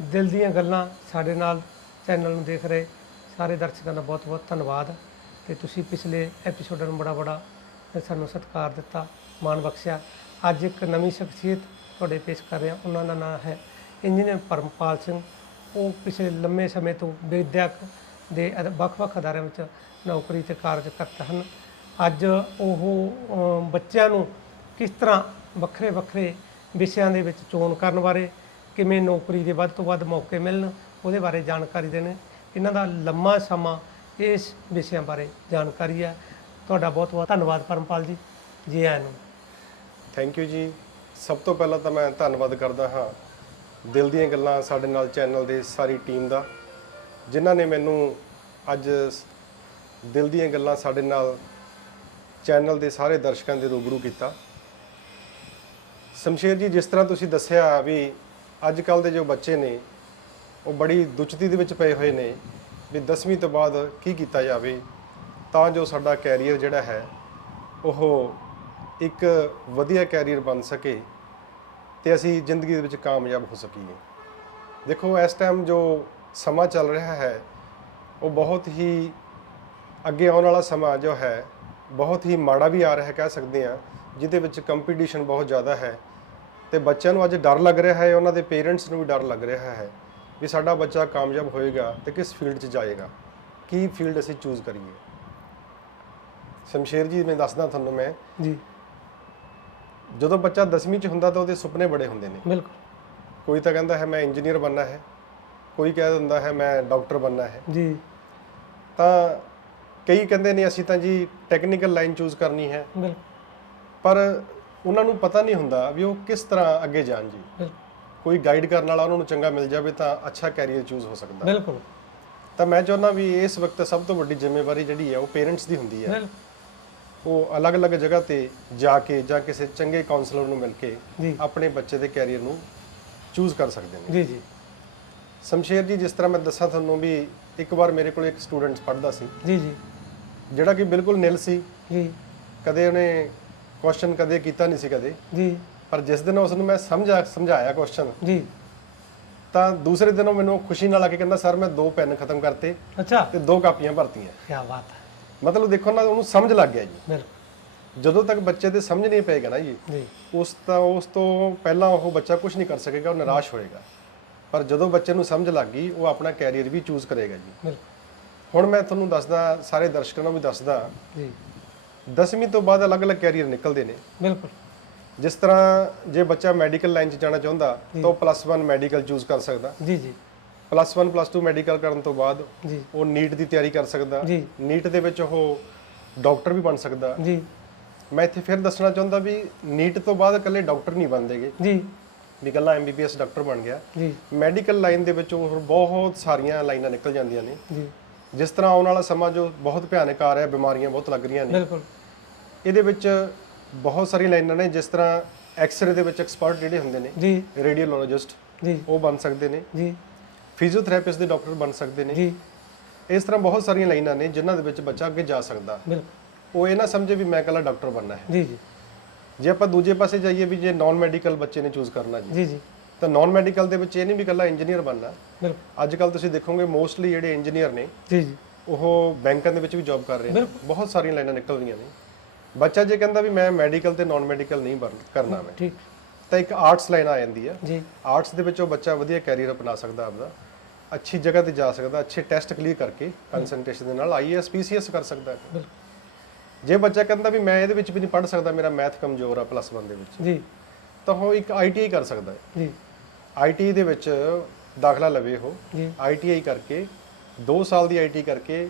ਦਿਲ ਦੀਆਂ ਗੱਲਾਂ ਸਾਡੇ ਨਾਲ ਚੈਨਲ ਨੂੰ ਦੇਖ ਰਹੇ ਸਾਰੇ ਦਰਸ਼ਕਾਂ ਦਾ ਬਹੁਤ-ਬਹੁਤ ਧੰਨਵਾਦ। ਤੇ ਤੁਸੀਂ ਪਿਛਲੇ ਐਪੀਸੋਡਾਂ ਨੂੰ ਬੜਾ ਬੜਾ ਸਾਨੂੰ ਸਤਿਕਾਰ ਦਿੱਤਾ, ਮਾਣ ਬਖਸ਼ਿਆ। ਅੱਜ ਇੱਕ ਨਵੀਂ ਸ਼ਖਸੀਅਤ ਤੁਹਾਡੇ ਪੇਸ਼ ਕਰ ਰਿਹਾ। ਉਹਨਾਂ ਦਾ ਨਾਮ ਹੈ ਇੰਜੀਨੀਅਰ ਪਰਮਪਾਲ ਸਿੰਘ। ਉਹ ਪਿਛਲੇ ਲੰਮੇ ਸਮੇਂ ਤੋਂ ਵਿਦਿਅਕ ਦੇ ਅਦ- ਵੱਖ-ਵੱਖ ਅਦਾਰਿਆਂ ਵਿੱਚ ਨੌਕਰੀ ਤੇ ਕਾਰਜ ਕਰਤਾ ਹਨ। ਅੱਜ ਉਹ ਬੱਚਿਆਂ ਨੂੰ ਕਿਸ ਤਰ੍ਹਾਂ ਵੱਖਰੇ-ਵੱਖਰੇ ਵਿਸ਼ਿਆਂ ਦੇ ਵਿੱਚ ਚੋਣ ਕਰਨ ਬਾਰੇ ਕਿਵੇਂ ਨੌਕਰੀ ਦੇ ਵੱਧ ਤੋਂ ਵੱਧ ਮੌਕੇ ਮਿਲਣ, ਉਹਦੇ ਬਾਰੇ ਜਾਣਕਾਰੀ ਦੇਣ। ਇਹਨਾਂ ਦਾ ਲੰਮਾ ਸਮਾਂ ਇਸ ਵਿਸ਼ਿਆਂ ਬਾਰੇ ਜਾਣਕਾਰੀ ਹੈ। ਤੁਹਾਡਾ ਬਹੁਤ-ਬਹੁਤ ਧੰਨਵਾਦ ਪਰਮਪਾਲ ਜੀ। ਜੀ ਆਇਆਂ ਨੂੰ। ਥੈਂਕ ਯੂ ਜੀ। ਸਭ ਤੋਂ ਪਹਿਲਾਂ ਤਾਂ ਮੈਂ ਧੰਨਵਾਦ ਕਰਦਾ ਹਾਂ ਦਿਲ ਦੀਆਂ ਗੱਲਾਂ ਸਾਡੇ ਨਾਲ ਚੈਨਲ ਦੇ ਸਾਰੀ ਟੀਮ ਦਾ, ਜਿਨ੍ਹਾਂ ਨੇ ਮੈਨੂੰ ਅੱਜ ਦਿਲ ਦੀਆਂ ਗੱਲਾਂ ਸਾਡੇ ਨਾਲ ਚੈਨਲ ਦੇ ਸਾਰੇ ਦਰਸ਼ਕਾਂ ਦੇ ਰੂਬਰੂ ਕੀਤਾ। ਸ਼ਮਸ਼ੇਰ ਜੀ, ਜਿਸ ਤਰ੍ਹਾਂ ਤੁਸੀਂ ਦੱਸਿਆ ਵੀ ਅੱਜ ਕੱਲ ਦੇ ਜੋ ਬੱਚੇ ਨੇ, ਉਹ ਬੜੀ ਦੁਚਤੀ ਦੇ ਵਿੱਚ ਪਏ ਹੋਏ ਨੇ ਵੀ 10ਵੀਂ ਤੋਂ ਬਾਅਦ ਕੀ ਕੀਤਾ ਜਾਵੇ, ਤਾਂ ਜੋ ਸਾਡਾ ਕੈਰੀਅਰ ਜਿਹੜਾ ਹੈ, ਉਹ ਇੱਕ ਵਧੀਆ ਕੈਰੀਅਰ ਬਣ ਸਕੇ ਤੇ ਅਸੀਂ ਜ਼ਿੰਦਗੀ ਦੇ ਵਿੱਚ ਕਾਮਯਾਬ ਹੋ ਸਕੀਏ। ਦੇਖੋ, ਇਸ ਟਾਈਮ ਜੋ ਸਮਾਂ ਚੱਲ ਰਿਹਾ ਹੈ, ਉਹ ਬਹੁਤ ਹੀ ਅੱਗੇ ਆਉਣ ਵਾਲਾ ਸਮਾਂ ਜੋ ਹੈ, ਬਹੁਤ ਹੀ ਮਾੜਾ ਵੀ ਆ ਰਿਹਾ ਕਹਿ ਸਕਦੇ ਹਾਂ, ਜਿਹਦੇ ਵਿੱਚ ਕੰਪੀਟੀਸ਼ਨ ਬਹੁਤ ਜ਼ਿਆਦਾ ਹੈ। ਤੇ ਬੱਚਿਆਂ ਨੂੰ ਅੱਜ ਡਰ ਲੱਗ ਰਿਹਾ ਹੈ ਉਹਨਾਂ ਦੇ ਪੇਰੈਂਟਸ ਨੂੰ ਵੀ ਡਰ ਲੱਗ ਰਿਹਾ ਹੈ ਵੀ ਸਾਡਾ ਬੱਚਾ ਕਾਮਯਾਬ ਹੋਏਗਾ ਤੇ ਕਿਸ ਫੀਲਡ 'ਚ ਜਾਏਗਾ? ਕੀ ਫੀਲਡ ਅਸੀਂ ਚੂਜ਼ ਕਰੀਏ? ਸ਼ਮਸ਼ੇਰ ਜੀ ਮੈਂ ਦੱਸਦਾ ਤੁਹਾਨੂੰ ਮੈਂ। ਜੀ। ਜਦੋਂ ਬੱਚਾ 10ਵੀਂ 'ਚ ਹੁੰਦਾ ਤਾਂ ਉਹਦੇ ਸੁਪਨੇ ਬੜੇ ਹੁੰਦੇ ਨੇ। ਬਿਲਕੁਲ। ਕੋਈ ਤਾਂ ਕਹਿੰਦਾ ਹੈ ਮੈਂ ਇੰਜੀਨੀਅਰ ਬਣਨਾ ਹੈ। ਕੋਈ ਕਹਿ ਦਿੰਦਾ ਹੈ ਮੈਂ ਡਾਕਟਰ ਬਣਨਾ ਹੈ। ਜੀ। ਤਾਂ ਕਈ ਕਹਿੰਦੇ ਨੇ ਅਸੀਂ ਤਾਂ ਜੀ ਟੈਕਨੀਕਲ ਲਾਈਨ ਚੂਜ਼ ਕਰਨੀ ਹੈ। ਬਿਲਕੁਲ। ਪਰ ਉਹਨਾਂ ਨੂੰ ਪਤਾ ਨਹੀਂ ਹੁੰਦਾ ਵੀ ਉਹ ਕਿਸ ਤਰ੍ਹਾਂ ਅੱਗੇ ਜਾਣ ਜੀ। ਕੋਈ ਗਾਈਡ ਕਰਨ ਵਾਲਾ ਉਹਨਾਂ ਨੂੰ ਚੰਗਾ ਮਿਲ ਜਾਵੇ ਤਾਂ ਅੱਛਾ ਕੈਰੀਅਰ ਚੂਜ਼ ਹੋ ਸਕਦਾ। ਬਿਲਕੁਲ। ਤਾਂ ਮੈਂ ਚਾਹੁੰਦਾ ਵੀ ਇਸ ਵਕਤ ਸਭ ਤੋਂ ਵੱਡੀ ਜ਼ਿੰਮੇਵਾਰੀ ਜਿਹੜੀ ਹੈ ਉਹ ਪੇਰੈਂਟਸ ਦੀ ਹੁੰਦੀ ਹੈ। ਉਹ ਅਲੱਗ-ਅਲੱਗ ਜਗ੍ਹਾ ਤੇ ਜਾ ਕੇ ਜਾਂ ਕਿਸੇ ਚੰਗੇ ਕਾਉਂਸਲਰ ਨੂੰ ਮਿਲ ਕੇ ਆਪਣੇ ਬੱਚੇ ਦੇ ਕੈਰੀਅਰ ਨੂੰ ਚੂਜ਼ ਕਰ ਸਕਦੇ ਨੇ। ਜੀ ਜੀ। ਸ਼ਮਸ਼ੇਰ ਜੀ ਜਿਸ ਤਰ੍ਹਾਂ ਮੈਂ ਦੱਸਾਂ ਤੁਹਾਨੂੰ ਵੀ ਇੱਕ ਵਾਰ ਮੇਰੇ ਕੋਲ ਇੱਕ ਸਟੂਡੈਂਟ ਪੜ੍ਹਦਾ ਸੀ। ਜੀ ਜੀ। ਜਿਹੜਾ ਕਿ ਬਿਲਕੁਲ ਨਿਲ ਸੀ। ਜੀ। ਕਦੇ ਉਹਨੇ ਕੁਐਸਚਨ ਕਦੇ ਕੀਤਾ ਨਹੀਂ ਸੀ ਕਦੇ। ਜੀ। ਪਰ ਜਿਸ ਦਿਨ ਉਸ ਨੂੰ ਮੈਂ ਸਮਝਾ ਸਮਝਾਇਆ ਕੁਐਸਚਨ ਜੀ। ਤਾਂ ਦੂਸਰੇ ਦਿਨ ਉਹ ਮੈਨੂੰ ਖੁਸ਼ੀ ਨਾਲ ਆ ਕੇ ਕਹਿੰਦਾ ਸਰ ਮੈਂ ਦੋ ਪੈਨ ਖਤਮ ਕਰਤੇ ਅੱਛਾ। ਤੇ ਦੋ ਕਾਪੀਆਂ ਭਰਤੀਆਂ। ਕੀ ਬਾਤ ਹੈ। ਮਤਲਬ ਦੇਖੋ ਨਾ ਉਹਨੂੰ ਸਮਝ ਲੱਗ ਗਿਆ ਜੀ। ਬਿਲਕੁਲ। ਜਦੋਂ ਤੱਕ ਬੱਚੇ ਦੇ ਸਮਝ ਨਹੀਂ ਪਏਗਾ ਨਾ ਜੀ ਜੀ। ਉਸ ਤਾਂ ਉਸ ਤੋਂ ਪਹਿਲਾਂ ਉਹ ਬੱਚਾ ਕੁਝ ਨਹੀਂ ਕਰ ਸਕੇਗਾ ਉਹ ਨਿਰਾਸ਼ ਹੋਏਗਾ। ਪਰ ਜਦੋਂ ਬੱਚੇ ਨੂੰ ਸਮਝ ਲੱਗ ਗਈ ਉਹ ਆਪਣਾ ਕੈਰੀਅਰ ਵੀ ਚੂਜ਼ ਕਰੇਗਾ ਜੀ। ਬਿਲਕੁਲ। ਹੁਣ ਮੈਂ ਤੁਹਾਨੂੰ ਦੱਸਦਾ ਸਾਰੇ ਦਰਸ਼ਕਾਂ ਨੂੰ ਵੀ ਦੱਸਦਾ ਜੀ। 10ਵੀਂ ਤੋਂ ਬਾਅਦ ਅਲੱਗ-ਅਲੱਗ ਕੈਰੀਅਰ ਨਿਕਲਦੇ ਨੇ। ਬਿਲਕੁਲ। ਜਿਸ ਤਰ੍ਹਾਂ ਜੇ ਬੱਚਾ ਮੈਡੀਕਲ ਲਾਈਨ 'ਚ ਜਾਣਾ ਚਾਹੁੰਦਾ ਤਾਂ ਉਹ ਪਲੱਸ 1 ਮੈਡੀਕਲ ਚੂਜ਼ ਕਰ ਸਕਦਾ। ਜੀ ਜੀ। ਪਲੱਸ 1 ਪਲੱਸ 2 ਮੈਡੀਕਲ ਕਰਨ ਤੋਂ ਬਾਅਦ ਉਹ ਨੀਟ ਦੀ ਤਿਆਰੀ ਕਰ ਸਕਦਾ। ਜੀ। ਨੀਟ ਦੇ ਵਿੱਚ ਉਹ ਡਾਕਟਰ ਵੀ ਬਣ ਸਕਦਾ। ਜੀ। ਮੈਂ ਇੱਥੇ ਫਿਰ ਦੱਸਣਾ ਚਾਹੁੰਦਾ ਵੀ ਨੀਟ ਤੋਂ ਬਾਅਦ ਇਕੱਲੇ ਡਾਕਟਰ ਨਹੀਂ ਬਣਦੇਗੇ। ਜੀ। ਵੀ ਇਕੱਲਾ ਐਮਬੀਬੀਐਸ ਡਾਕਟਰ ਬਣ ਗਿਆ। ਜੀ। ਮੈਡੀਕਲ ਲਾਈਨ ਦੇ ਵਿੱਚ ਹੋਰ ਬਹੁਤ ਸਾਰੀਆਂ ਲਾਈਨਾਂ ਨਿਕਲ ਜਾਂਦੀਆਂ ਨੇ। ਜੀ। ਜਿਸ ਤਰ੍ਹਾਂ ਆਉਣ ਵਾਲਾ ਸਮਾਂ ਜੋ ਬਹੁਤ ਭਿਆਨਕ ਆ ਰਿਹਾ ਬਿਮਾਰੀਆਂ ਬਹੁਤ ਲੱਗ ਰਹੀਆਂ ਨੇ। ਬਿਲਕੁਲ। ਇਹਦੇ ਵਿੱਚ ਬਹੁਤ ਸਾਰੀਆਂ ਲਾਈਨਾਂ ਨੇ ਜਿਸ ਤਰ੍ਹਾਂ ਐਕਸ-ਰੇ ਦੇ ਵਿੱਚ ਐਕਸਪਰਟ ਜਿਹੜੇ ਹੁੰਦੇ ਨੇ ਜੀ। ਰੇਡੀਓਲੋਜਿਸਟ ਜੀ। ਉਹ ਬਣ ਸਕਦੇ ਨੇ। ਜੀ। ਫਿਜ਼ੀਓਥੈਰੇਪਿਸਟ ਦੇ ਡਾਕਟਰ ਬਣ ਸਕਦੇ ਨੇ। ਜੀ। ਇਸ ਤਰ੍ਹਾਂ ਬਹੁਤ ਸਾਰੀਆਂ ਲਾਈਨਾਂ ਨੇ ਜਿਨ੍ਹਾਂ ਦੇ ਵਿੱਚ ਬੱਚਾ ਅੱਗੇ ਜਾ ਸਕਦਾ। ਬਿਲਕੁਲ। ਉਹ ਇਹ ਨਾ ਸਮਝੇ ਵੀ ਮੈਂ ਇਕੱਲਾ ਡਾਕਟਰ ਬਣਨਾ ਹੈ। ਜੀ ਜੀ। ਜੇ ਆਪਾਂ ਦੂਜੇ ਪਾਸੇ ਜਾਈਏ ਵੀ ਜੇ ਨਾਨ ਮੈਡੀਕਲ ਬੱਚੇ ਨੇ ਚੂਜ਼ ਕਰਨਾ ਜੀ। ਜੀ ਜੀ। ਤਾਂ ਨਾਨ ਮੈਡੀਕਲ ਦੇ ਵਿੱਚ ਇਹ ਨਹੀਂ ਵੀ ਇਕੱਲਾ ਇੰਜੀਨੀਅਰ ਬਣਨਾ। ਬਿਲਕੁਲ। ਅੱਜ ਕੱਲ ਤੁਸੀਂ ਦੇਖੋਗੇ ਮੋਸਟਲੀ ਜਿਹੜੇ ਇੰਜੀਨੀਅਰ ਨੇ ਜੀ ਜੀ। ਉਹ ਬੈਂਕਾਂ ਦੇ ਵਿੱਚ ਵੀ ਜੌਬ ਕਰ ਰਹੇ ਨੇ। ਬਹੁਤ ਸਾਰੀਆਂ ਲਾਈਨਾਂ ਨਿਕਲ ਰਹੀਆਂ ਨੇ। ਬੱਚਾ ਜੇ ਕਹਿੰਦਾ ਵੀ ਮੈਂ ਮੈਡੀਕਲ ਤੇ ਨਾਨ ਮੈਡੀਕਲ ਨਹੀਂ ਕਰਨਾ ਮੈਂ ਠੀਕ। ਤਾਂ ਇੱਕ ਆਰਟਸ ਲਾਈਨ ਆ ਜਾਂਦੀ ਆ। ਜੀ। ਆਰਟਸ ਦੇ ਵਿੱਚ ਉਹ ਬੱਚਾ ਵਧੀਆ ਕੈਰੀਅਰ ਅਪਣਾ ਸਕਦਾ ਆਪਦਾ। ਅੱਛੀ ਜਗ੍ਹਾ ਤੇ ਜਾ ਸਕਦਾ ਅੱਛੇ ਟੈਸਟ ਕਲੀਅਰ ਕਰਕੇ ਕਨਸੈਂਟਰੇਸ਼ਨ ਦੇ ਨਾਲ ਆਈਐਸ ਪੀਸੀਐਸ ਕਰ ਸਕਦਾ। ਹੈ ਬਿਲਕੁਲ। ਜੇ ਬੱਚਾ ਕਹਿੰਦਾ ਵੀ ਮੈਂ ਇਹਦੇ ਵਿੱਚ ਵੀ ਨਹੀਂ ਪੜ੍ਹ ਸਕਦਾ ਮੇਰਾ ਮੈਥ ਕਮਜ਼ੋਰ ਆ ਪਲੱਸ 1 ਦੇ ਵਿੱਚ ਜੀ। ਤਾਂ ਉਹ ਇੱਕ ਆਈਟੀਆਈ ਕਰ ਸਕਦਾ। ਹੈ ਜੀ। ਆਈਟੀ ਦੇ ਵਿੱਚ ਦਾਖਲਾ ਲਵੇ ਉਹ। ਆਈਟੀਆਈ ਕਰਕੇ 2 ਸਾਲ ਦੀ ਆਈਟੀ ਕਰਕੇ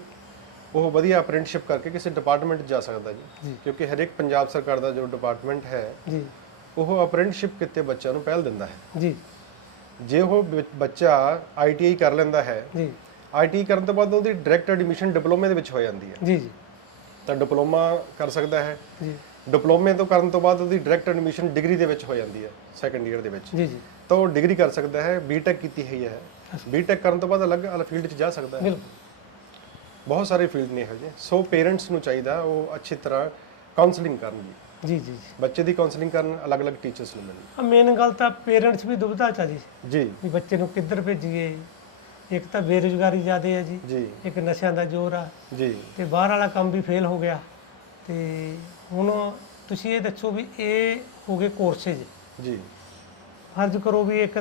ਉਹ ਵਧੀਆ ਅਪ੍ਰੈਂਟਿਸਸ਼ਿਪ ਕਰਕੇ ਕਿਸੇ ਡਿਪਾਰਟਮੈਂਟ ਜਾ ਸਕਦਾ ਜੀ। ਕਿਉਂਕਿ ਹਰ ਇੱਕ ਪੰਜਾਬ ਸਰਕਾਰ ਦਾ ਜੋ ਡਿਪਾਰਟਮੈਂਟ ਹੈ ਜੀ। ਉਹ ਅਪ੍ਰੈਂਟਿਸਸ਼ਿਪ ਕਿਤੇ ਬੱਚਿਆਂ ਨੂੰ ਪਹਿਲ ਦਿੰਦਾ ਹੈ। ਜੀ। ਜੇ ਉਹ ਬੱਚਾ ਆਈਟੀਆਈ ਕਰ ਲੈਂਦਾ ਹੈ ਜੀ। ਆਈਟੀ ਕਰਨ ਤੋਂ ਬਾਅਦ ਉਹਦੀ ਡਾਇਰੈਕਟ ਐਡਮਿਸ਼ਨ ਡਿਪਲੋਮੇ ਦੇ ਵਿੱਚ ਹੋ ਜਾਂਦੀ ਹੈ। ਜੀ ਜੀ। ਤਾਂ ਡਿਪਲੋਮਾ ਕਰ ਸਕਦਾ ਹੈ। ਜੀ। ਡਿਪਲੋਮੇ ਤੋਂ ਕਰਨ ਤੋਂ ਬਾਅਦ ਉਹਦੀ ਡਾਇਰੈਕਟ ਐਡਮਿਸ਼ਨ ਡਿਗਰੀ ਦੇ ਵਿੱਚ ਹੋ ਜਾਂਦੀ ਹੈ ਸੈਕੰਡ ਈਅਰ ਦੇ ਵਿੱਚ। ਜੀ ਜੀ। ਤਾਂ ਉਹ ਡਿਗਰੀ ਕਰ ਸਕਦਾ ਹੈ ਬੀਟੈਕ ਕੀਤੀ ਹੋਈ ਹੈ। ਬੀਟੈਕ ਕਰਨ ਤੋਂ ਬਾਅਦ ਅਲੱਗ ਅਲੱਗ ਫੀਲਡ 'ਚ ਜਾ ਸਕਦਾ ਹੈ। ਬਿਲਕੁਲ। ਬਹੁਤ ਸਾਰੇ ਫੀਲਡ ਨੇ ਇਹੋ ਜਿਹੇ। ਸੋ ਪੇਰੈਂਟਸ ਨੂੰ ਚਾਹੀਦਾ ਉਹ ਅੱਛੀ ਤਰ੍ਹਾਂ ਕਾਉਂਸਲਿੰਗ ਕਰਨ ਜੀ ਜੀ ਜੀ। ਬੱਚੇ ਦੀ ਕਾਉਂਸਲਿੰਗ ਕਰਨ ਅਲੱਗ-ਅਲੱਗ ਟੀਚਰਸ ਨੂੰ ਮਿਲਣ ਮੇਨ ਗੱਲ ਤਾਂ ਪੇਰੈਂਟਸ ਵੀ ਦੁਬਿਧਾ ਚ ਆ ਜੀ। ਜੀ। ਵੀ ਬੱਚੇ ਨੂੰ ਕਿੱਧਰ ਭੇਜੀਏ? ਇੱਕ ਤਾਂ ਬੇਰੁਜ਼ਗਾਰੀ ਜ਼ਿਆਦਾ ਹੈ ਜੀ। ਜੀ। ਇੱਕ ਨਸ਼ਿਆਂ ਦਾ ਜ਼ੋਰ ਆ। ਜੀ। ਤੇ ਬਾਹਰ ਵਾਲਾ ਕੰਮ ਵੀ ਫੇਲ ਹੋ ਗਿਆ। ਤੇ ਹੁਣ ਤੁਸੀਂ ਇਹ ਦੱਸੋ ਵੀ ਇਹ ਹੋ ਗਏ ਕੋਰਸੇਜ ਜੀ। ਫਰਜ਼ ਕਰੋ ਵੀ ਇੱਕ